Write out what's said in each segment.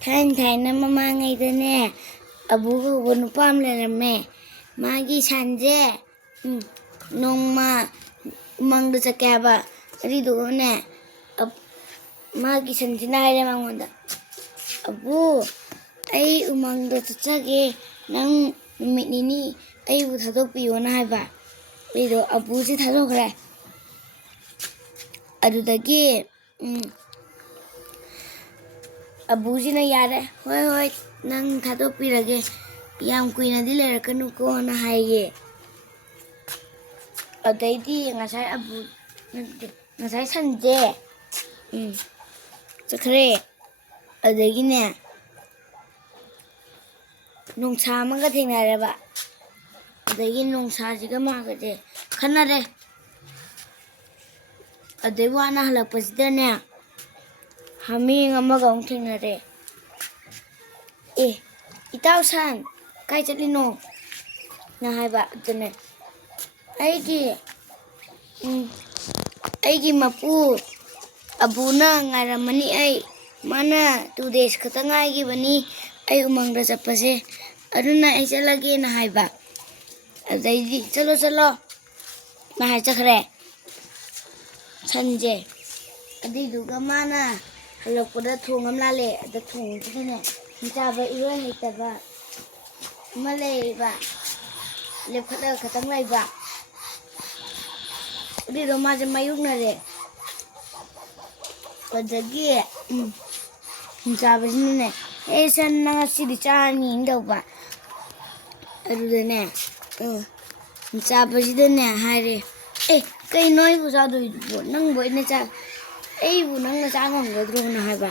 Thaina Thaina mamangei dane abuga wonu pam lerame magi sanje nongma umangda chakaba aridu ne magi sanjina haire mangonda abu ai umangda chachage nang numit nini ai bu thadokpiyo na haiba ido abu si thadokre adudagi abuji na yare hoi hoi nang thadokpirage yam kuina di lerakanu ko na haiye adaidi ngasai abu ngasai sanje chakre adagi ne nongsa amaga thengnareba adagi nongsa jiga magade khanare adai wana halakpasidane haming amaga thengnare itaw san kai chatlino na haiba adane aigi mapu abuna ngaramani ai mana 2 days khata ngai bani ai umangda chapase aduna ai chalage na haiba adaidi chalo chalo na hai chakre sanje adiduga mana halakpoda thongam lale ada thongjine hitaba iroi hitaba maleba lepkhada khatang laiba adido maje mayuknare adagi hinjabasine san nanga sidi chani indauba adudane hinjabasine haire kai noi bu sa doi bu nang boi na cha bu nang na cha ngamgadro na haiba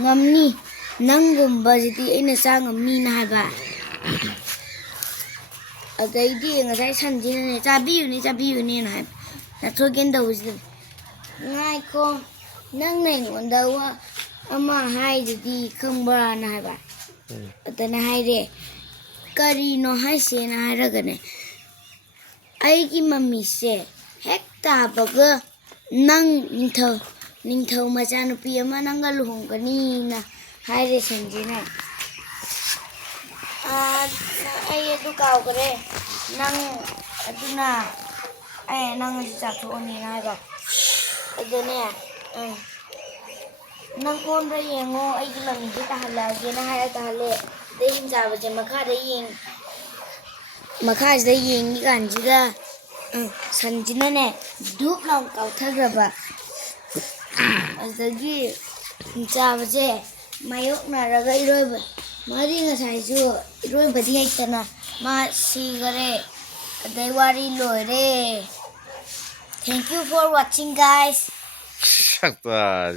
ngamni nangumba jiti ina cha ngamni na haiba adaidi ngasai sanjine chabiyuni na haiba na thogen dawusi ngai ko nang nei ngonda wa ama haididi khambra na haiba adana haire karino haise na hairagane aigi mami se hekta baga nang ningthau machanupi ama nanga luhongkani na haire sanjine ai adu kaugre nang aduna ai nang chathoni na haiba adane nang konra yengo aigi mami ji tahalage na haira tahale de hinjaba je makha yengi ganjiga sanjina ne dup long kauthagraba adagi hinjaba je mayok naraga iroiba mari ngasai ju iroiba di haitana ma sigare adai wari loire. Thank you for watching, guys. Shut up.